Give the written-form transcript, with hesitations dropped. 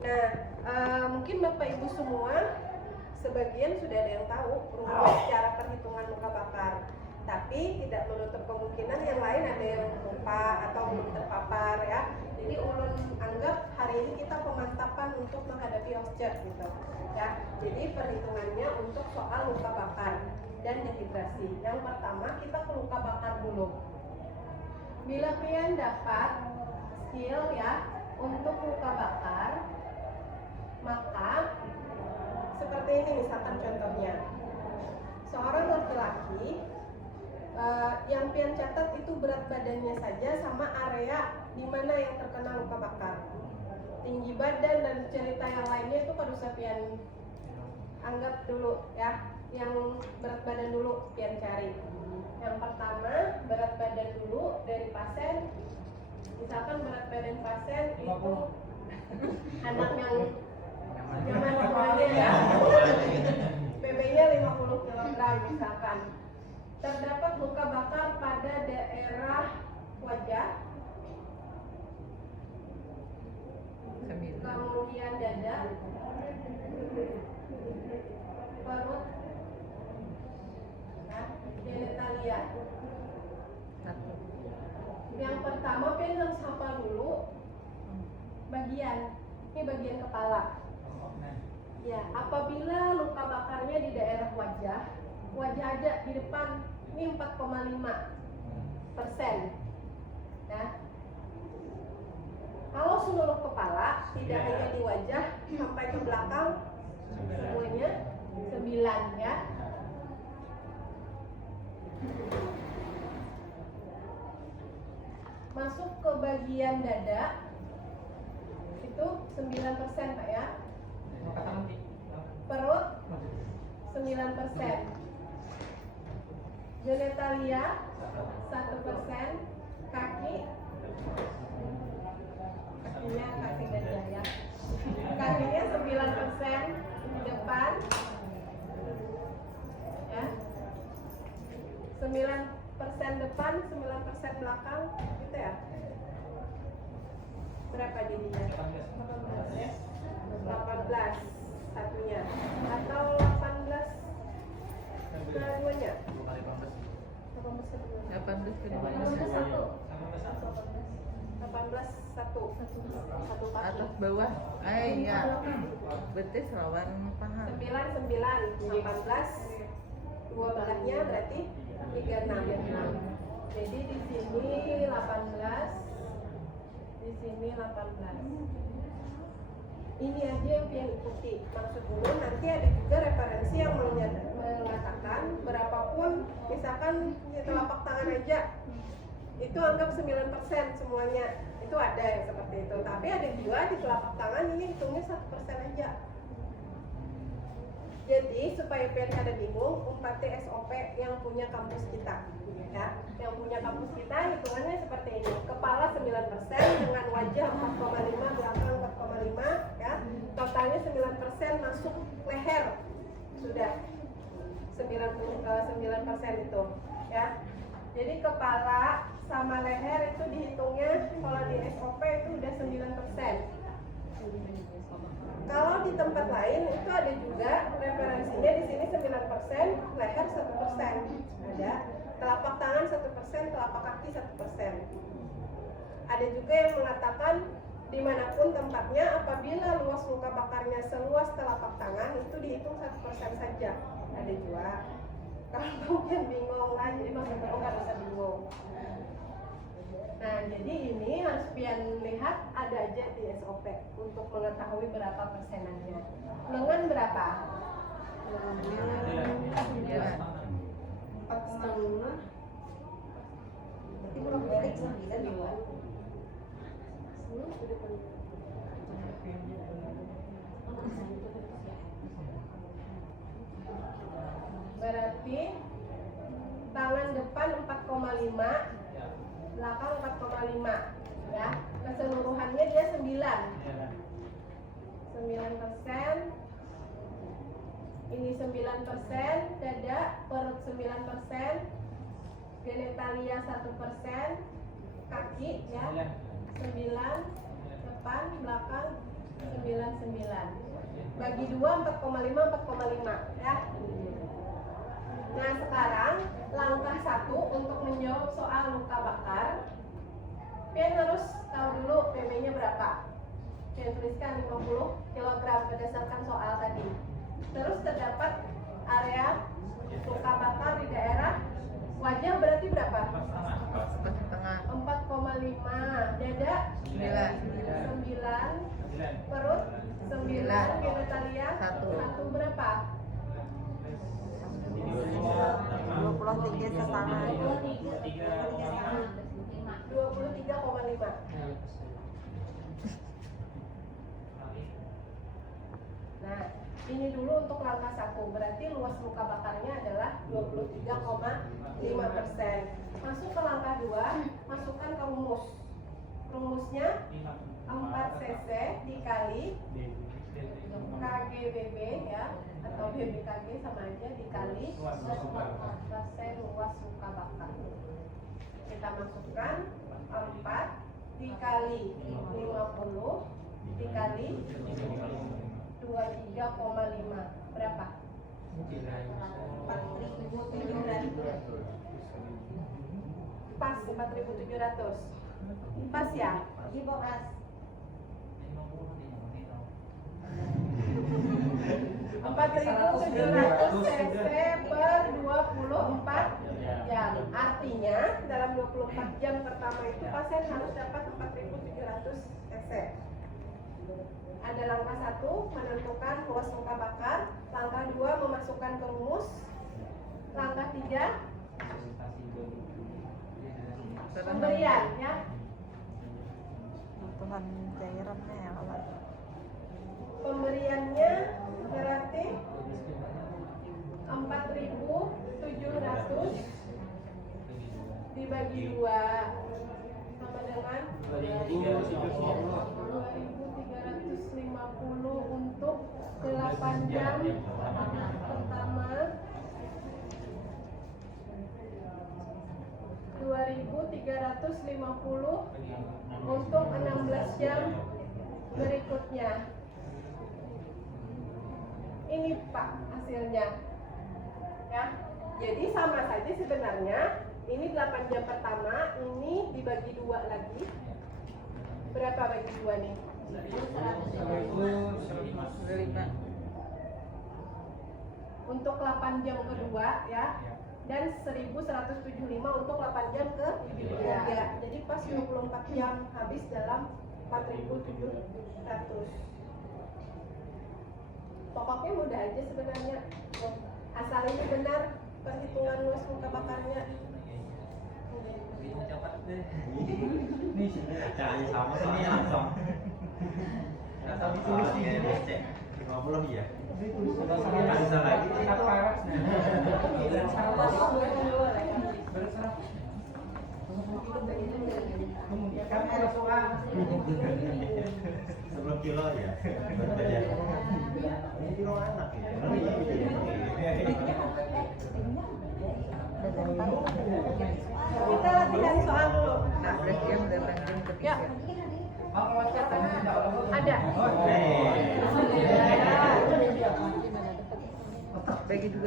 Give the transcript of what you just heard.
Nah, mungkin Bapak Ibu semua sebagian sudah ada yang tahu rumus cara perhitungan luka bakar. Tapi tidak menutup kemungkinan yang lain ada yang lupa atau belum terpapar ya. Jadi ulun anggap hari ini kita pemantapan untuk menghadapi OSCE gitu ya. Jadi perhitungannya untuk soal luka bakar dan dehidrasi. Yang pertama kita ke luka bakar dulu. Bila pian dapat skill ya untuk luka bakar, maka seperti ini misalkan contohnya, seorang laki-laki yang pian catat itu berat badannya saja sama area di mana yang terkena luka bakar, tinggi badan dan cerita yang lainnya itu harus pian anggap dulu ya. Yang berat badan dulu pian cari. Yang pertama berat badan dulu dari pasien. Misalkan berat badan pasien itu anak yang nyaman semuanya ya, PB-nya 50 kg misalkan. Terdapat luka bakar pada daerah wajah, kemudian dada, perut, genitalia. Yang pertama pian harus hafal dulu bagian, ini bagian kepala. Ya, apabila luka bakarnya di daerah wajah aja di depan, ini 4,5%. Ya. Kalau seluruh kepala, tidak hanya di wajah, sampai ke belakang, semuanya 9 ya. Masuk ke bagian dada, itu 9% Pak ya. Perut 9%, genitalia 1%, kakinya kaki gajah ya, kakinya 9% di depan ya, 9% depan, 9% belakang gitu ya. Berapa jadinya? 18 satunya atau 18 keduanya? 18 keduanya. 18 satu kaki. Atas bawah. Iya. Betis lawan paha. 9 18 dua belahnya berarti 36. Jadi di sini 18, di sini 18. Ini aja yang pian ikuti. Maksud dulu nanti ada juga referensi yang mengatakan berapapun, misalkan telapak tangan aja itu anggap 9% semuanya, itu ada yang seperti itu. Tapi ada juga di telapak tangan ini hitungnya 1% aja. Jadi supaya pian kada bingung, umpati SOP yang punya kampus kita ya. Yang punya kampus kita hitungannya seperti ini. Kepala 9% dengan wajah 4,5, belakang 4,5 ya. Totalnya 9% masuk leher. Sudah 9% itu ya. Jadi kepala sama leher itu dihitungnya kalau di SOP itu udah 9%. Kalau di tempat lain itu ada juga referensinya, di sini 9%, leher 1%. Ada telapak tangan 1%, telapak kaki 1%. Ada juga yang mengatakan dimanapun tempatnya, apabila luas luka bakarnya seluas telapak tangan itu dihitung 1% saja. Ada juga. Kalau mungkin bingung lah, jadi maksudnya nggak usah bingung. Nah, jadi ini harus pian lihat ada aja di SOP untuk mengetahui berapa persenannya. Lengan berapa? Lengan 4,5. Berarti kurang lebih 9 juga. Berarti tangan depan 4,5, belakang 4,5 ya. Keseluruhannya dia 9%. Ini 9%, dada, perut 9%, genitalia 1%, kaki ya 9, depan, belakang 9%. Bagi 2 4,5 4,5 ya. Nah, sekarang langkah 1 untuk menjawab soal luka bakar. Pian harus tahu dulu PB-nya berapa. Pian tuliskan 50 kg berdasarkan soal tadi. Terus terdapat area luka bakar di daerah wajah berarti berapa? 4,5. 4,5. Dada 9. Perut 9. Genitalia 1 berapa? 23,5. Nah, ini dulu untuk langkah 1. Berarti luas luka bakarnya adalah 23,5%. Masuk ke langkah 2, masukkan ke rumus. Rumusnya 4 cc dikali KGBB ya, atau BBKG sama aja, dikali persen luas luka bakar. Kita masukkan 4 dikali 50 dikali 23,5 berapa? 4.700. Pas 4.700. Pas ya? 4.700 cc per 24 jam. Artinya dalam 24 jam pertama itu pasien harus dapat 4.700 cc. Ada langkah 1 menentukan luas luka bakar, langkah 2 memasukkan ke rumus, langkah 3 pemberian ya. Tuhan cairannya ya kalau Pemberiannya berarti 4.700 dibagi 2 sama dengan 2.350 untuk 8 jam pertama, 2.350 untuk 16 jam berikutnya. Ini Pak hasilnya ya. Jadi sama saja sebenarnya. Ini 8 jam pertama, ini dibagi 2 lagi. Berapa bagi 2 nih? 105. Untuk 8 jam kedua ya. Dan 1.175 untuk 8 jam ketiga. Jadi pas 24 jam habis dalam 4.700. Pokoknya mudah aja sebenarnya. Asal ini benar perhitungan luas luka bakarnya. Caranya sama sih langsung. Tapi tulisnya becek 50 ya. Bisa lagi sebelum kilo ya. Ini kilo anak ya. Kita latihan soal dulu. Nah, berarti yang udah lanjut ketiga. Ada. Bagi 2.